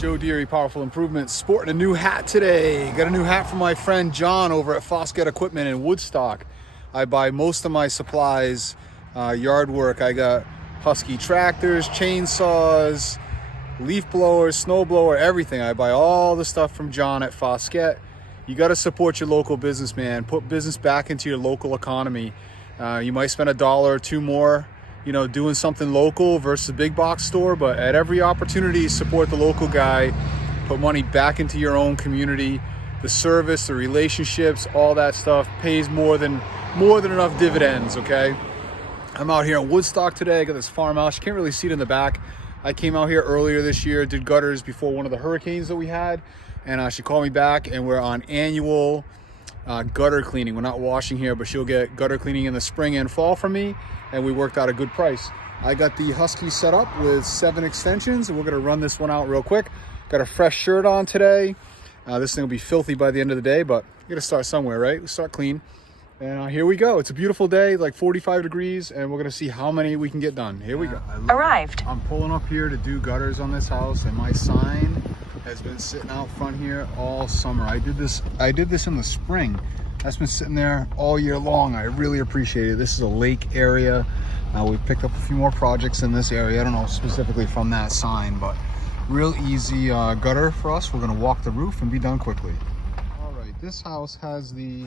Joe Deary, Powerful Improvements, sporting a new hat today. Got a new hat from my friend John over at Fosket Equipment in Woodstock. I buy most of my supplies, yard work. I got Husky tractors, chainsaws, leaf blowers, snow blower, everything. I buy all the stuff from John at Fosket. You got to support your local business, man. Put business back into your local economy. You might spend $1 or $2 more, doing something local versus a big box store, but at every opportunity, support the local guy. Put money back into your own community. The service, the relationships, all that stuff pays more than enough dividends, okay? I'm out here in Woodstock today. I got this farmhouse. You can't really see it in the back. I came out here earlier this year, did gutters before one of the hurricanes that we had, and she called me back, and we're on annual gutter cleaning. We're not washing here, but she'll get gutter cleaning in the spring and fall from me, and we worked out a good price. I got the Husky set up with 7 extensions, and we're gonna run this one out real quick. Got a fresh shirt on today. This thing will be filthy by the end of the day, but you gotta start somewhere, right? We start clean. And here we go. It's a beautiful day, like 45 degrees, and we're gonna see how many we can get done. Here we go. Arrived. I'm pulling up here to do gutters on this house, and my sign has been sitting out front here all summer. I did this in the spring. That's been sitting there all year long. I really appreciate it. This is a lake area. We've picked up a few more projects in this area. I don't know specifically from that sign, but real easy gutter for us. We're gonna walk the roof and be done quickly. All right, this house has the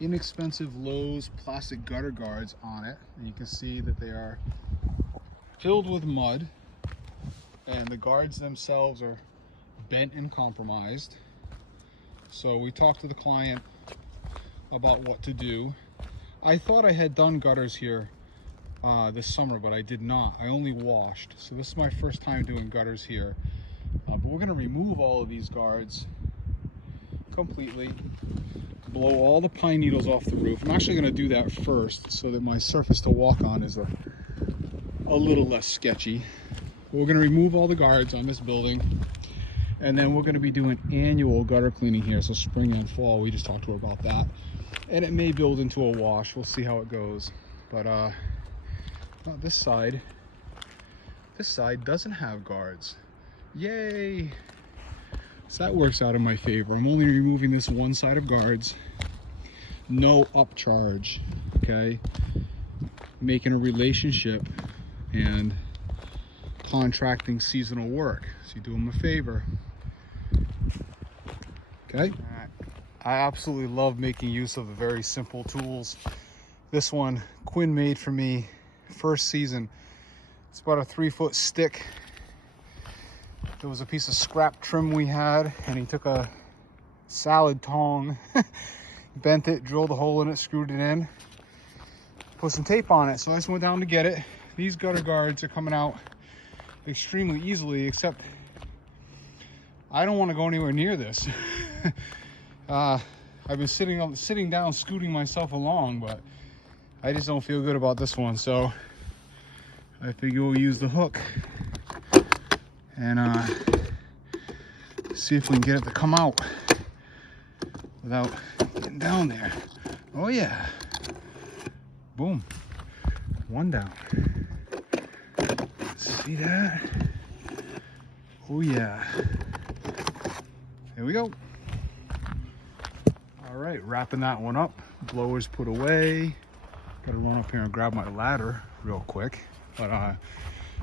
inexpensive Lowe's plastic gutter guards on it, and you can see that they are filled with mud, and the guards themselves are bent and compromised. So we talked to the client about what to do. I thought I had done gutters here this summer, but I did not. I only washed, so this is my first time doing gutters here. But we're going to remove all of these guards completely, blow all the pine needles off the roof. I'm actually going to do that first so that my surface to walk on is a little less sketchy. We're going to remove all the guards on this building, and then we're going to be doing annual gutter cleaning here, so spring and fall. We just talked to her about that, and it may build into a wash. We'll see how it goes. But this side doesn't have guards. Yay! So that works out in my favor. I'm only removing this one side of guards. No upcharge, okay? Making a relationship and contracting seasonal work. So you do them a favor. Okay? I absolutely love making use of the very simple tools. This one, Quinn made for me, first season. It's about a 3-foot stick. There was a piece of scrap trim we had, and he took a salad tong, bent it, drilled a hole in it, screwed it in, put some tape on it. So I just went down to get it. These gutter guards are coming out extremely easily, except I don't want to go anywhere near this. I've been sitting down, scooting myself along, but I just don't feel good about this one. So I figure we'll use the hook and see if we can get it to come out without getting down there. Oh yeah. Boom. One down. See that? Oh yeah. There we go. All right, wrapping that one up. Blowers put away. Gotta run up here and grab my ladder real quick. But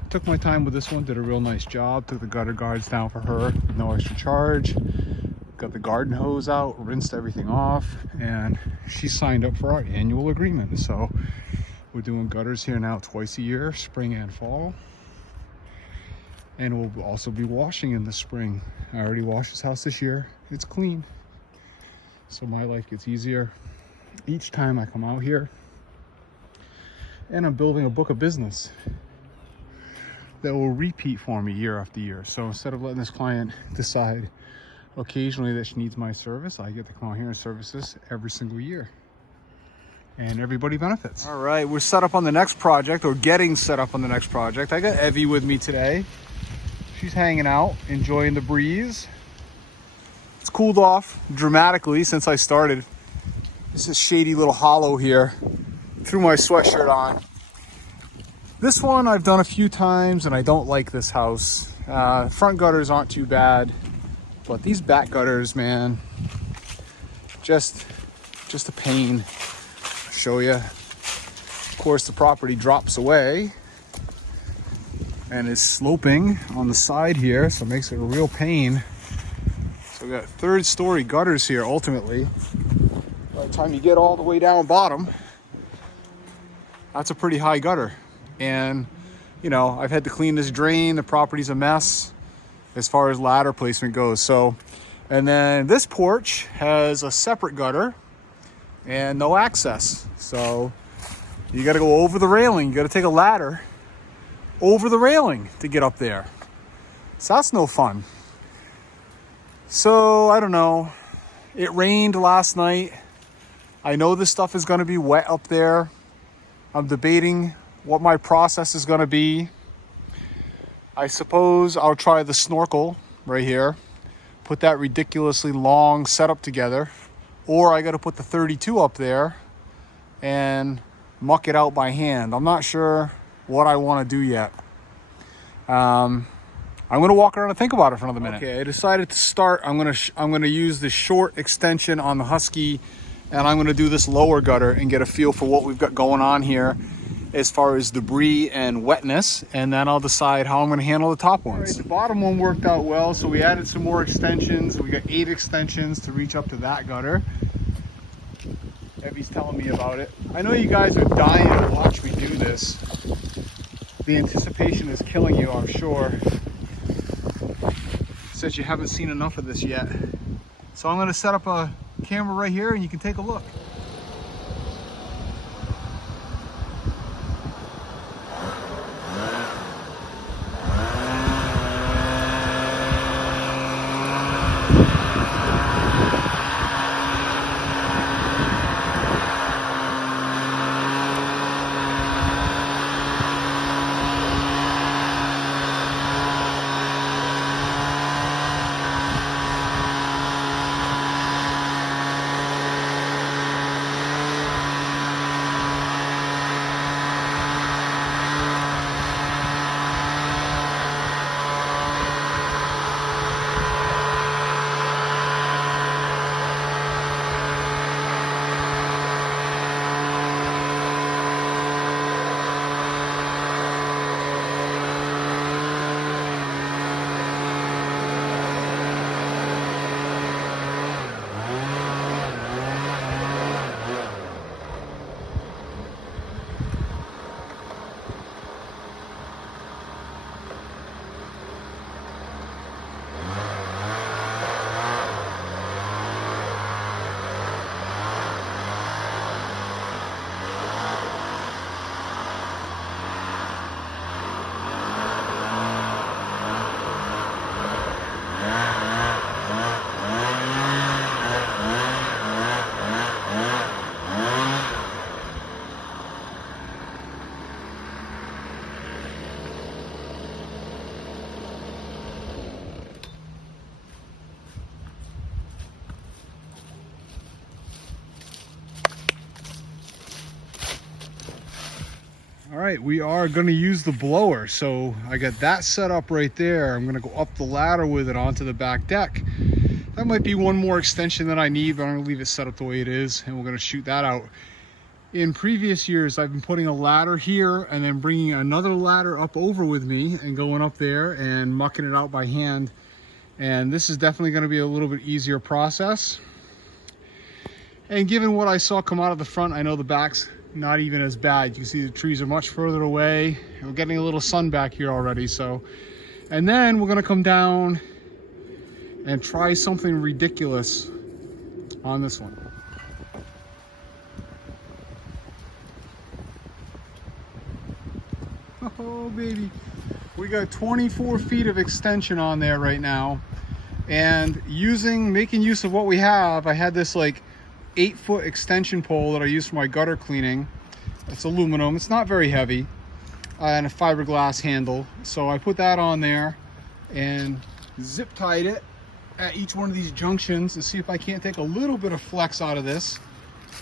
took my time with this one, did a real nice job. Took the gutter guards down for her, no extra charge. Got the garden hose out, rinsed everything off, and she signed up for our annual agreement. So we're doing gutters here now twice a year, spring and fall. And we'll also be washing in the spring. I already washed this house this year. It's clean. So my life gets easier each time I come out here. And I'm building a book of business that will repeat for me year after year. So instead of letting this client decide occasionally that she needs my service, I get to come out here and service this every single year. And everybody benefits. All right, we're set up on the next project, or getting set up on the next project. I got Evie with me today. She's hanging out, enjoying the breeze. It's cooled off dramatically since I started. This is shady little hollow here. Threw my sweatshirt on. This one I've done a few times, and I don't like this house. Front gutters aren't too bad, but these back gutters, man, just a pain. I'll show you. Of course, the property drops away and is sloping on the side here, so it makes it a real pain. So we got 3rd story gutters here ultimately. By the time you get all the way down bottom, that's a pretty high gutter. And you know, I've had to clean this drain. The property's a mess as far as ladder placement goes. So, and then this porch has a separate gutter and no access. So you got to go over the railing. You got to take a ladder over the railing to get up there. So that's no fun. So I don't know. It rained last night. I know this stuff is going to be wet up there. I'm debating what my process is going to be. I suppose I'll try the snorkel right here. Put that ridiculously long setup together. Or I got to put the 32 up there and muck it out by hand. I'm not sure what I want to do yet. I'm going to walk around and think about it for another minute. Okay, I decided to start. I'm going to use the short extension on the Husky, and I'm going to do this lower gutter and get a feel for what we've got going on here as far as debris and wetness, and then I'll decide how I'm going to handle the top ones. All right, the bottom one worked out well, so we added some more extensions. We got 8 extensions to reach up to that gutter. Evie's telling me about it. I know you guys are dying to watch me do this. The anticipation is killing you, I'm sure, since you haven't seen enough of this yet. So I'm going to set up a camera right here and you can take a look. All right, we are going to use the blower. So I got that set up right there. I'm going to go up the ladder with it onto the back deck. That might be one more extension that I need, but I'm going to leave it set up the way it is, and we're going to shoot that out. In previous years, I've been putting a ladder here and then bringing another ladder up over with me and going up there and mucking it out by hand. And this is definitely going to be a little bit easier process. And given what I saw come out of the front, I know the back's not even as bad. You can see the trees are much further away. We're getting a little sun back here already. So, and then we're going to come down and try something ridiculous on this one. Oh baby, we got 24 feet of extension on there right now, and making use of what we have. I had this like 8-foot extension pole that I use for my gutter cleaning. It's aluminum, it's not very heavy, and a fiberglass handle. So I put that on there and zip tied it at each one of these junctions to see if I can't take a little bit of flex out of this.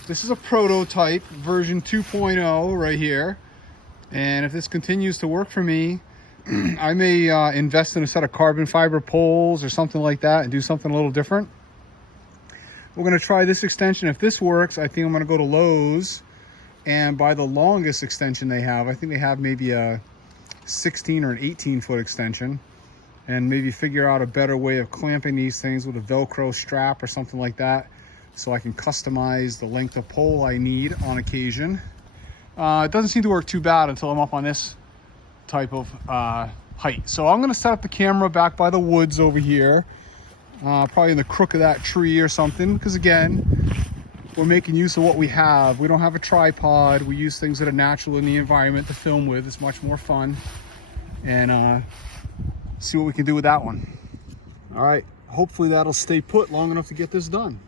This is a prototype version 2.0 right here. And if this continues to work for me, I may invest in a set of carbon fiber poles or something like that and do something a little different. We're going to try this extension. If this works, I think I'm going to go to Lowe's and buy the longest extension they have. I think they have maybe a 16 or an 18-foot extension, and maybe figure out a better way of clamping these things with a Velcro strap or something like that, so I can customize the length of pole I need on occasion. It doesn't seem to work too bad until I'm up on this type of height. So I'm gonna set up the camera back by the woods over here, probably in the crook of that tree or something, because again, we're making use of what we have. We don't have a tripod. We use things that are natural in the environment to film with. It's much more fun. And see what we can do with that one. All right, hopefully that'll stay put long enough to get this done.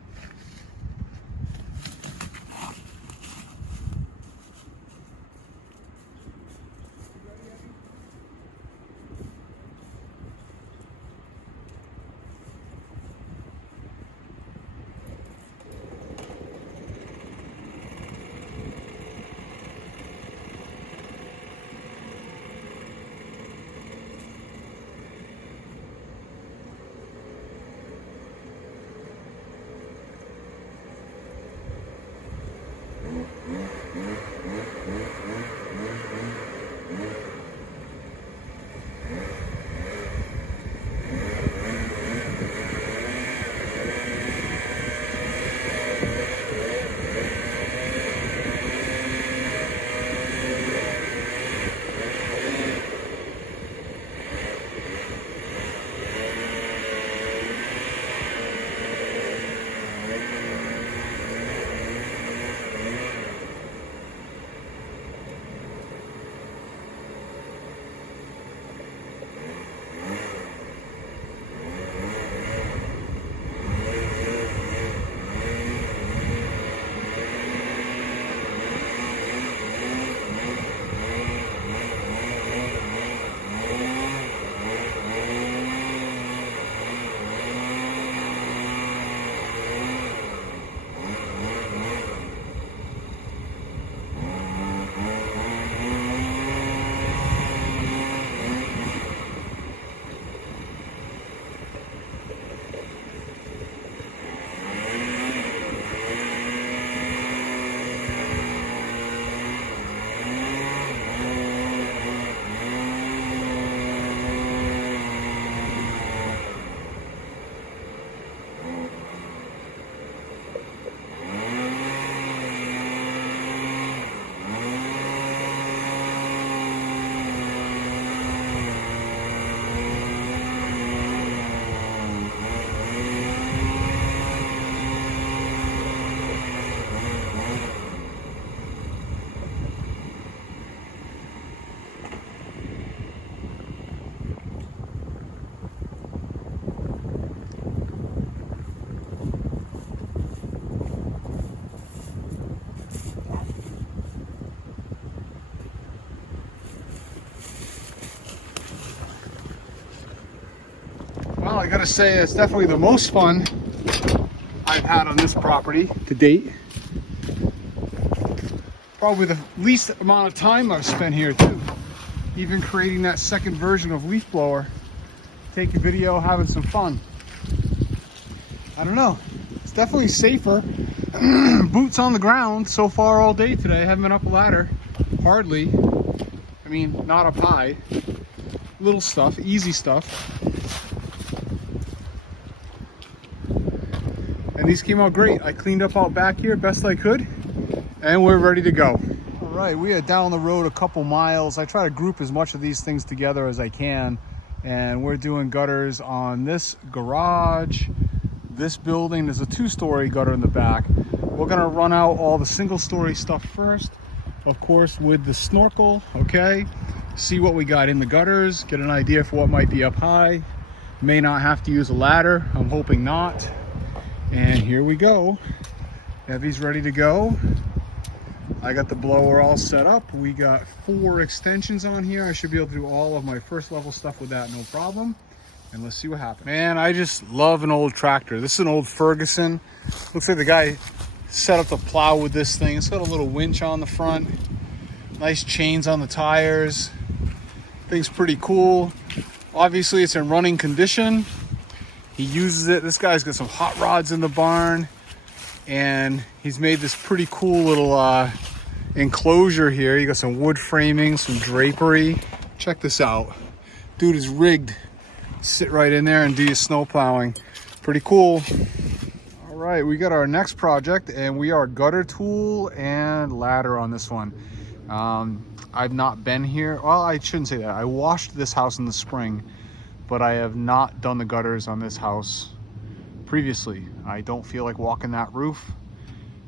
Well, I gotta say, it's definitely the most fun I've had on this property to date. Probably the least amount of time I've spent here too. Even creating that second version of leaf blower, taking video, having some fun. I don't know, it's definitely safer. Boots on the ground so far all day today. I haven't been up a ladder, hardly. I mean, not up high. Little stuff, easy stuff. And these came out great. I cleaned up out back here best I could, and we're ready to go. All right, we are down the road a couple miles. I try to group as much of these things together as I can, and we're doing gutters on this garage, this building. There's a 2-story gutter in the back. We're gonna run out all the single-story stuff first, of course, with the snorkel, okay? See what we got in the gutters, get an idea for what might be up high. May not have to use a ladder, I'm hoping not. And here we go. Heavy's ready to go. I got the blower all set up. We got 4 extensions on here. I should be able to do all of my first level stuff with that, no problem. And let's see what happens. Man, I just love an old tractor. This is an old Ferguson. Looks like the guy set up the plow with this thing. It's got a little winch on the front. Nice chains on the tires. Thing's pretty cool. Obviously it's in running condition. He uses it. This guy's got some hot rods in the barn, and he's made this pretty cool little enclosure here. You got some wood framing, some drapery. Check this out. Dude is rigged. Sit right in there and do your snow plowing. Pretty cool. All right, we got our next project, and we are gutter tool and ladder on this one. I've not been here. Well, I shouldn't say that. I washed this house in the spring, but I have not done the gutters on this house previously. I don't feel like walking that roof.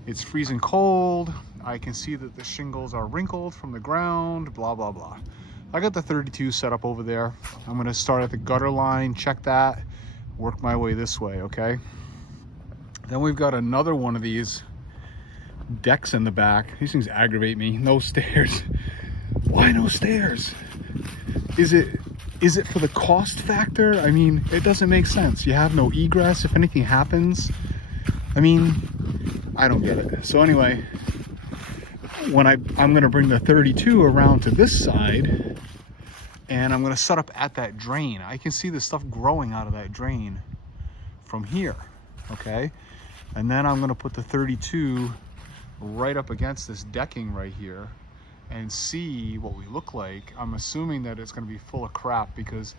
It's freezing cold. I can see that the shingles are wrinkled from the ground, blah, blah, blah. I got the 32 set up over there. I'm gonna start at the gutter line, check that, work my way this way, okay? Then we've got another one of these decks in the back. These things aggravate me. No stairs. Why no stairs? Is it for the cost factor? I mean, it doesn't make sense. You have no egress if anything happens. I mean, I don't get it. So anyway, when I'm gonna bring the 32 around to this side, and I'm gonna set up at that drain. I can see the stuff growing out of that drain from here, okay? And then I'm gonna put the 32 right up against this decking right here and see what we look like. I'm assuming that it's gonna be full of crap because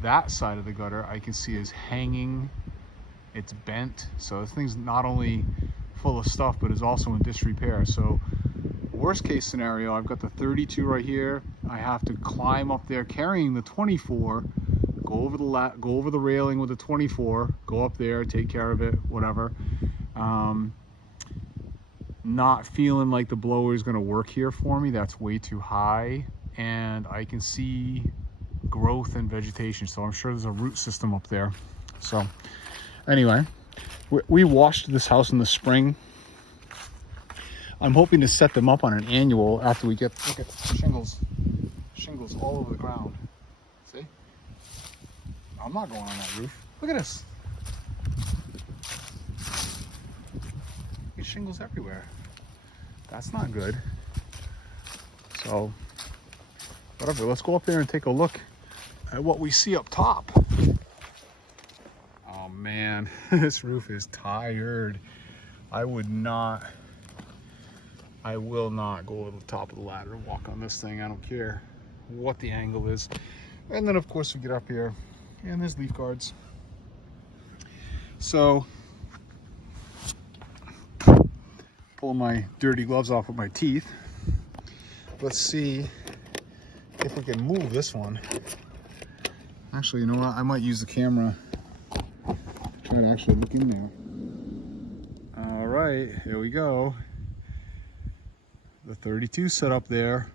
that side of the gutter I can see is hanging, it's bent. So this thing's not only full of stuff, but is also in disrepair. So worst case scenario, I've got the 32 right here. I have to climb up there carrying the 24, go over the railing with the 24, go up there, take care of it, whatever. Not feeling like the blower is going to work here for me. That's way too high, and I can see growth and vegetation, so I'm sure there's a root system up there. So anyway, we washed this house in the spring. I'm hoping to set them up on an annual after we get, look at shingles all over the ground. See? I'm not going on that roof. Look at this. Shingles everywhere. That's not good. So whatever, let's go up there and take a look at what we see up top. Oh man, this roof is tired. I will not go over the top of the ladder and walk on this thing. I don't care what the angle is. And then of course we get up here and there's leaf guards. So pull my dirty gloves off with my teeth. Let's see if we can move this one. Actually, you know what? I might use the camera to try to actually look in there. All right, here we go. The 32 set up there.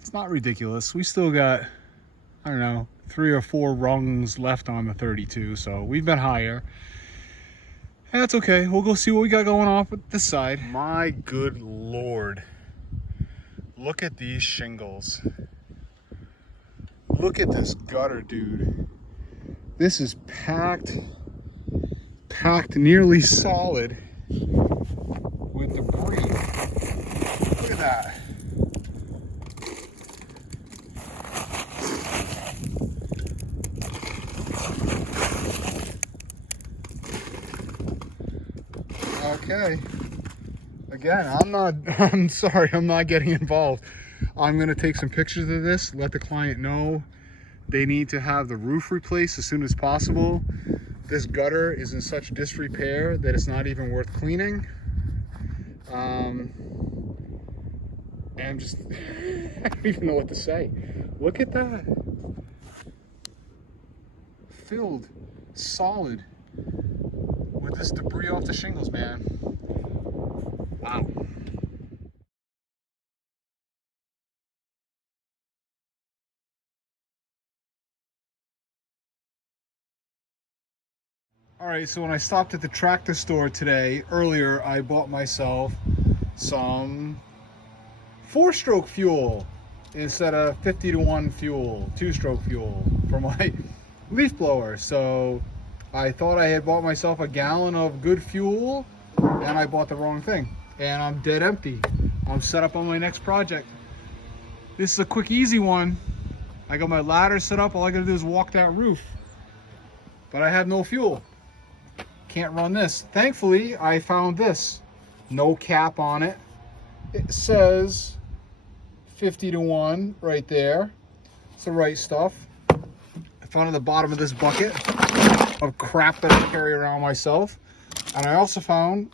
It's not ridiculous. We still got, I don't know, 3 or 4 rungs left on the 32, so we've been higher. That's okay. We'll go see what we got going off with this side. My good Lord. Look at these shingles. Look at this gutter, dude. This is packed nearly solid with debris. Look at that. Okay. Again, I'm sorry, I'm not getting involved. I'm gonna take some pictures of this, let the client know they need to have the roof replaced as soon as possible. This gutter is in such disrepair that it's not even worth cleaning. And just, I don't even know what to say. Look at that. Filled, solid, with this debris off the shingles, man. Wow. All right, so when I stopped at the tractor store today, earlier, I bought myself some 4-stroke fuel instead of 50-to-1 fuel, 2-stroke fuel for my leaf blower. So I thought I had bought myself a gallon of good fuel, and I bought the wrong thing. And I'm dead empty. I'm set up on my next project. This is a quick, easy one. I got my ladder set up. All I gotta do is walk that roof. But I have no fuel. Can't run this. Thankfully, I found this. No cap on it. It says 50 to 1 right there. It's the right stuff. I found at the bottom of this bucket of crap that I carry around myself. And I also found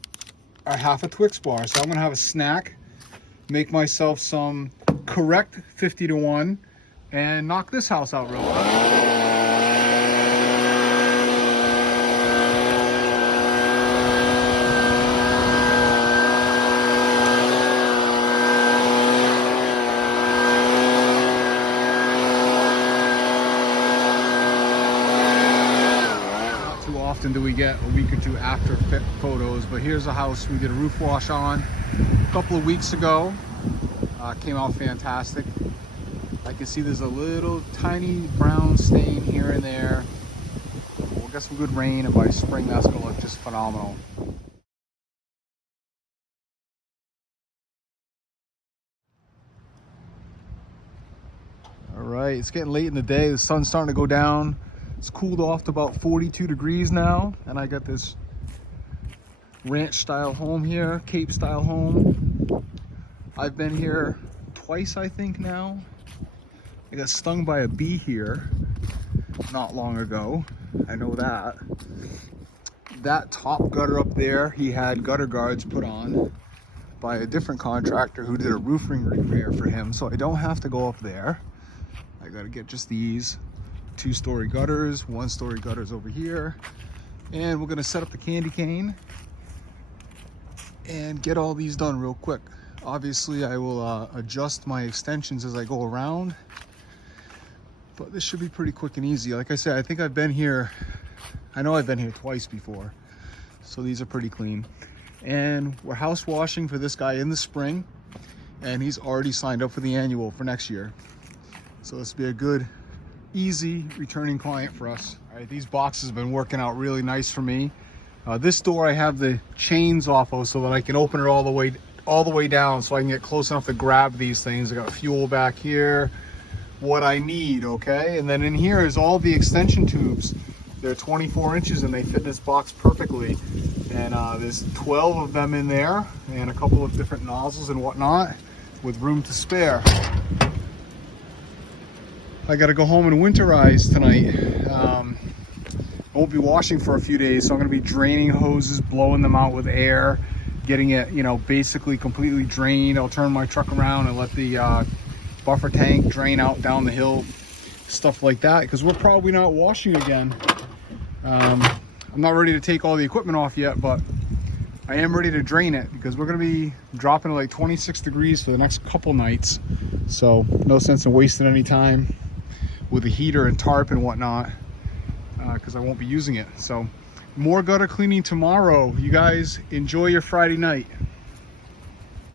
a half a Twix bar. So I'm gonna have a snack, make myself some correct 50 to 1, and knock this house out real quick. Often do we get a week or two after photos, but here's a house we did a roof wash on a couple of weeks ago. Came out fantastic. I can see there's a little tiny brown stain here and there. We'll get some good rain, and by spring that's gonna look just phenomenal. All right, it's getting late in the day. The sun's starting to go down. It's cooled off to about 42 degrees now, and I got this ranch style home here, Cape style home. I've been here twice, I think now. I got stung by a bee here not long ago. I know that. That top gutter up there, he had gutter guards put on by a different contractor who did a roofing repair for him, so I don't have to go up there. I gotta get just these 2-story gutters, 1-story gutters over here, and we're gonna set up the candy cane and get all these done real quick. Obviously I will adjust my extensions as I go around, but this should be pretty quick and easy. Like I said, I think I've been here, I know I've been here twice before, so these are pretty clean. And we're house washing for this guy in the spring, and he's already signed up for the annual for next year, so this will be a good easy returning client for us. All right, these boxes have been working out really nice for me. This door I have the chains off of so that I can open it all the way down, so I can get close enough to grab these things. I got fuel back here, what I need, okay? And then in here is all the extension tubes. They're 24 inches and they fit this box perfectly. And there's 12 of them in there, and a couple of different nozzles and whatnot with room to spare. I gotta go home and winterize tonight. I won't be washing for a few days, so I'm gonna be draining hoses, blowing them out with air, getting it, you know, basically completely drained. I'll turn my truck around and let the buffer tank drain out down the hill, stuff like that, because we're probably not washing again. I'm not ready to take all the equipment off yet, but I am ready to drain it because we're gonna be dropping to like 26 degrees for the next couple nights. So no sense in wasting any time with the heater and tarp and whatnot, because I won't be using it. So more gutter cleaning tomorrow. You guys enjoy your Friday night.